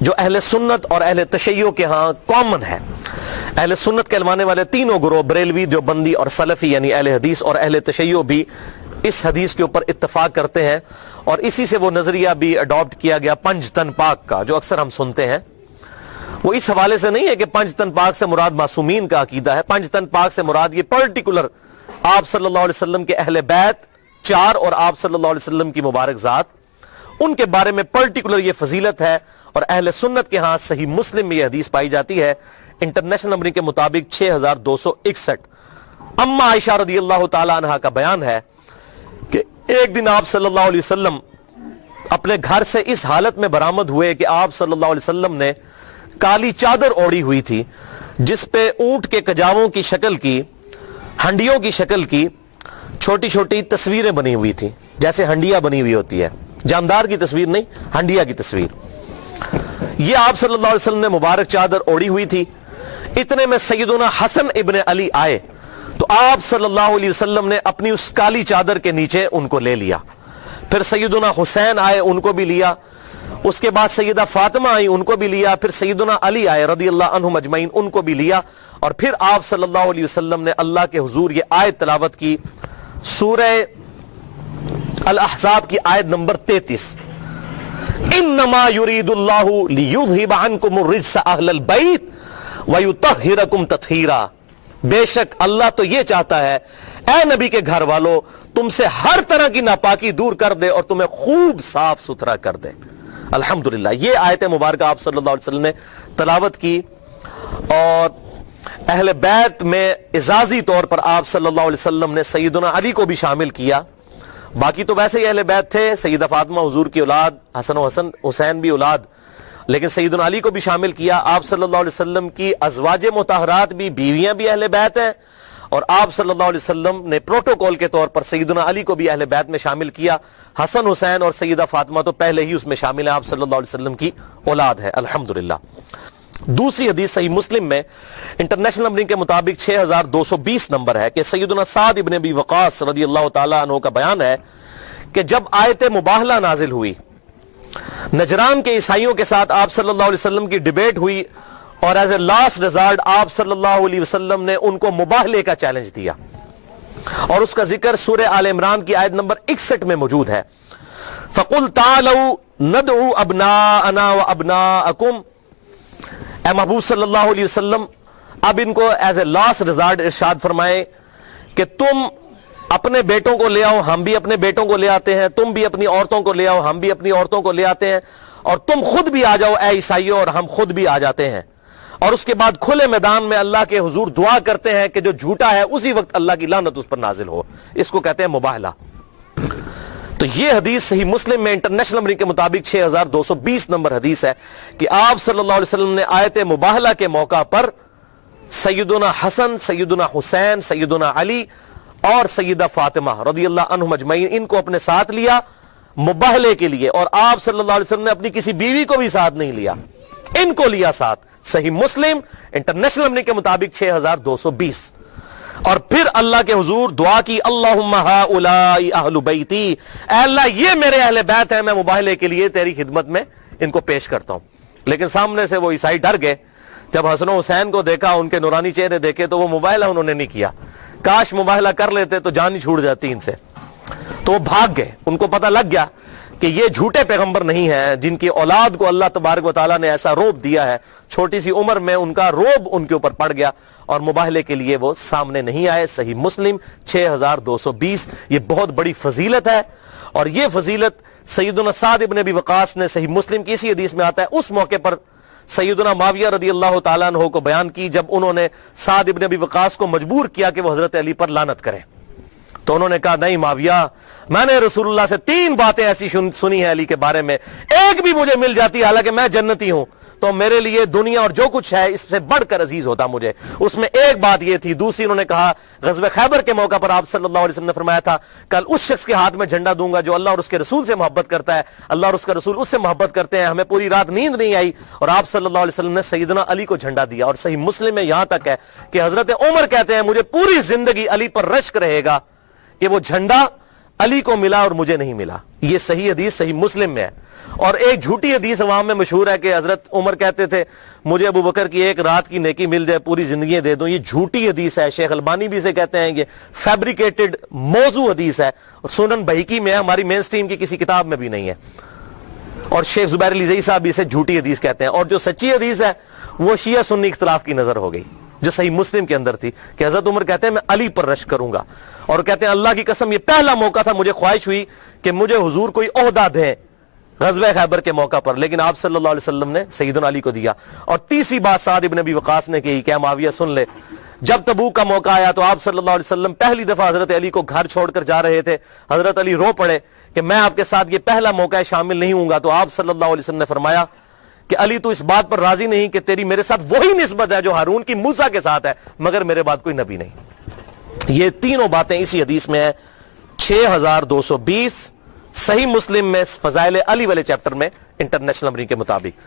جو اہل سنت اور اہل تشیع کے ہاں کامن ہے. اہل سنت کہلوانے والے تینوں گروہ بریلوی، دیوبندی اور سلفی یعنی اہل حدیث اور اہل تشیع بھی اس حدیث کے اوپر اتفاق کرتے ہیں، اور اسی سے وہ نظریہ بھی اڈاپٹ کیا گیا پنج تن پاک کا جو اکثر ہم سنتے ہیں. وہ اس حوالے سے نہیں ہے کہ پنج تن پاک سے مراد معصومین کا عقیدہ ہے. پنج تن پاک سے مراد یہ پرٹیکولر آپ صلی اللہ علیہ وسلم کے اہل بیت چار اور آپ صلی اللہ علیہ وسلم کی مبارک ذات، ان کے بارے میں پرٹیکولر یہ فضیلت ہے. اور اہل سنت کے ہاں صحیح مسلم میں یہ حدیث پائی جاتی ہے انٹرنیشنل نمبر کے مطابق 6261. اما عائشہ رضی اللہ تعالی عنہ کا بیان ہے کہ ایک دن آپ صلی اللہ علیہ وسلم اپنے گھر سے اس حالت میں برآمد ہوئے کہ آپ صلی اللہ علیہ وسلم نے کالی چادر اوڑھی ہوئی تھی جس پہ اونٹ کے کجاووں کی شکل کی، ہنڈیوں کی شکل کی چھوٹی چھوٹی تصویریں بنی ہوئی تھی، جیسے ہنڈیا بنی ہوئی ہوتی ہے، جاندار کی تصویر نہیں، ہنڈیا کی تصویر. یہ آپ صلی اللہ علیہ وسلم نے مبارک چادر اوڑھی ہوئی تھی. اتنے میں سیدنا حسن ابن علی آئے تو آپ صلی اللہ علیہ وسلم نے اپنی اس کالی چادر کے نیچے ان کو لے لیا. پھر سیدنا حسین آئے، ان کو بھی لیا. اس کے بعد سیدہ فاطمہ آئی، ان کو بھی لیا. پھر سیدنا علی آئے رضی اللہ عنہم اجمعین، ان کو بھی لیا. اور پھر آپ صلی اللہ علیہ وسلم نے اللہ کے حضور یہ آیت تلاوت کی، سورہ الاحزاب کی آیت نمبر 33، انما یرید اللہ لیذہب عنکم الرجس اہل البیت ویطہرکم تطہیرا. بے شک اللہ تو یہ چاہتا ہے اے نبی کے گھر والو تم سے ہر طرح کی ناپاکی دور کر دے اور تمہیں خوب صاف ستھرا کر دے. الحمدللہ یہ آیت مبارکہ آپ صلی اللہ علیہ وسلم نے تلاوت کی. اور اہل بیت میں اعزازی طور پر آپ صلی اللہ علیہ وسلم نے سیدنا علی کو بھی شامل کیا. باقی تو ویسے ہی اہل بیت تھے، سیدہ فاطمہ حضور کی اولاد، حسن و حسین بھی اولاد، لیکن سیدنا علی کو بھی شامل کیا. آپ صلی اللہ علیہ وسلم کی ازواج مطہرات بھی، بیویاں بھی اہل بیت ہیں، اور آپ صلی اللہ علیہ وسلم نے پروٹوکول کے طور پر سیدنا علی کو بھی اہل بیت میں شامل کیا. حسن حسین اور سیدہ فاطمہ تو پہلے ہی اس میں شامل ہیں، آپ صلی اللہ علیہ وسلم کی اولاد ہے الحمدللہ. دوسری حدیث صحیح مسلم میں انٹرنیشنل نمبرنگ کے مطابق 6220 نمبر ہے کہ سیدنا سعد ابن ابی وقاص رضی اللہ تعالیٰ عنہ کا بیان ہے کہ جب آیت مباہلہ نازل ہوئی، نجران کے عیسائیوں کے ساتھ آپ صلی اللہ علیہ وسلم کی ڈیبیٹ ہوئی، اور ایز اے لاسٹ ریزلٹ آپ صلی اللہ علیہ وسلم نے ان کو مباہلے کا چیلنج دیا، اور اس کا ذکر سورہ آل عمران کی آیت نمبر 61 میں موجود ہے. فَقُلْ تَعَالَوْا نَدْعُوا أَبْنَاءَنَا وَأَبْنَاءَكُمْ. اے محبوب صلی اللہ علیہ وسلم اب ان کو ایز اے لاسٹ ریزارٹ ارشاد فرمائے کہ تم اپنے بیٹوں کو لے آؤ، ہم بھی اپنے بیٹوں کو لے آتے ہیں، تم بھی اپنی عورتوں کو لے آؤ، ہم بھی اپنی عورتوں کو لے آتے ہیں، اور تم خود بھی آ جاؤ اے عیسائیوں اور ہم خود بھی آ جاتے ہیں. اور اس کے بعد کھلے میدان میں اللہ کے حضور دعا کرتے ہیں کہ جو جھوٹا ہے اسی وقت اللہ کی لعنت اس پر نازل ہو. اس کو کہتے ہیں مباہلہ. تو یہ حدیث صحیح مسلم میں انٹرنیشنل نمبر کے مطابق 6220 نمبر حدیث ہے کہ آپ صلی اللہ علیہ وسلم نے آیت مباہلہ کے موقع پر سیدنا حسن، سیدنا حسین، سیدنا علی اور سیدہ فاطمہ رضی اللہ عنہم اجمعین ان کو اپنے ساتھ لیا مباہلے کے لیے. اور آپ صلی اللہ علیہ وسلم نے اپنی کسی بیوی کو بھی ساتھ نہیں لیا، ان کو لیا ساتھ. صحیح مسلم انٹرنیشنل نمبر کے مطابق 6220. اور پھر اللہ کے حضور دعا کی، اللہم ہؤلاء اہل بیتی، اے اللہ یہ میرے اہل بیت ہیں، میں مباہلے کے لیے تیری خدمت میں ان کو پیش کرتا ہوں. لیکن سامنے سے وہ عیسائی ڈر گئے. جب حسن و حسین کو دیکھا، ان کے نورانی چہرے دیکھے، تو وہ مباہلہ انہوں نے نہیں کیا. کاش مباہلہ کر لیتے تو جان ہی چھوٹ جاتی ان سے. تو وہ بھاگ گئے. ان کو پتہ لگ گیا کہ یہ جھوٹے پیغمبر نہیں ہیں جن کی اولاد کو اللہ تبارک و تعالیٰ نے ایسا روب دیا ہے. چھوٹی سی عمر میں ان کا روب ان کے اوپر پڑ گیا اور مباہلے کے لیے وہ سامنے نہیں آئے. صحیح مسلم 6220. یہ بہت بڑی فضیلت ہے، اور یہ فضیلت سیدنا سعد ابن ابی وقاص نے صحیح مسلم کی اسی حدیث میں آتا ہے اس موقع پر سیدنا معاویہ رضی اللہ تعالیٰ عنہ کو بیان کی جب انہوں نے سعد ابن ابی وقاص کو مجبور کیا کہ وہ حضرت علی پر لعنت کریں. تو انہوں نے کہا نہیں معاویہ، میں نے رسول اللہ سے 3 باتیں ایسی سنی ہیں علی کے بارے میں، ایک بھی مجھے مل جاتی حالانکہ میں جنتی ہوں تو میرے لیے دنیا اور جو کچھ ہے اس سے بڑھ کر عزیز ہوتا مجھے. اس میں ایک بات یہ تھی. دوسری انہوں نے کہا غزوہ خیبر کے موقع پر آپ صلی اللہ علیہ وسلم نے فرمایا تھا کل اس شخص کے ہاتھ میں جھنڈا دوں گا جو اللہ اور اس کے رسول سے محبت کرتا ہے، اللہ اور اس کا رسول اس سے محبت کرتے ہیں. ہمیں پوری رات نیند نہیں آئی اور آپ صلی اللہ علیہ وسلم نے سیدنا علی کو جھنڈا دیا. اور صحیح مسلم میں یہاں تک ہے کہ حضرت عمر کہتے ہیں مجھے پوری زندگی علی پر رشک رہے گا کہ وہ جھنڈا علی کو ملا اور مجھے نہیں ملا. یہ صحیح حدیث صحیح مسلم میں ہے. اور ایک جھوٹی حدیث عوام میں مشہور ہے کہ حضرت عمر کہتے تھے مجھے ابو بکر کی ایک رات کی نیکی مل جائے پوری زندگی دے دوں. یہ جھوٹی حدیث ہے. شیخ البانی بھی اسے کہتے ہیں یہ فیبریکیٹڈ موضوع حدیث ہے. سنن بہیقی میں ہے, ہماری مین سٹریم کی کسی کتاب میں بھی نہیں ہے. اور شیخ زبیر علی زئی صاحب بھی اسے جھوٹی حدیث کہتے ہیں. اور جو سچی حدیث ہے وہ شیعہ سنی اختلاف کی نظر ہو گئی جو صحیح مسلم کے اندر تھی کہ حضرت عمر کہتے ہیں میں علی پر رشک کروں گا, اور کہتے ہیں اللہ کی قسم یہ پہلا موقع تھا مجھے خواہش ہوئی کہ مجھے حضور کوئی عہدہ دیں غزوہ خیبر کے موقع پر, لیکن آپ صلی اللہ علیہ وسلم نے سیدنا علی کو دیا. اور تیسری بات سعد ابن ابی وقاص نے کہی کہ معاویہ سن لے, جب تبوک کا موقع آیا تو آپ صلی اللہ علیہ وسلم پہلی دفعہ حضرت علی کو گھر چھوڑ کر جا رہے تھے. حضرت علی رو پڑے کہ میں آپ کے ساتھ یہ پہلا موقع ہے شامل نہیں ہوں گا. تو آپ صلی اللہ علیہ وسلم نے فرمایا کہ علی تو اس بات پر راضی نہیں کہ تیری میرے ساتھ وہی نسبت ہے جو ہارون کی موسیٰ کے ساتھ ہے, مگر میرے بعد کوئی نبی نہیں. یہ تینوں باتیں اسی حدیث میں ہیں 6220 صحیح مسلم میں فضائل علی والے چیپٹر میں انٹرنیشنل نمبرنگ کے مطابق.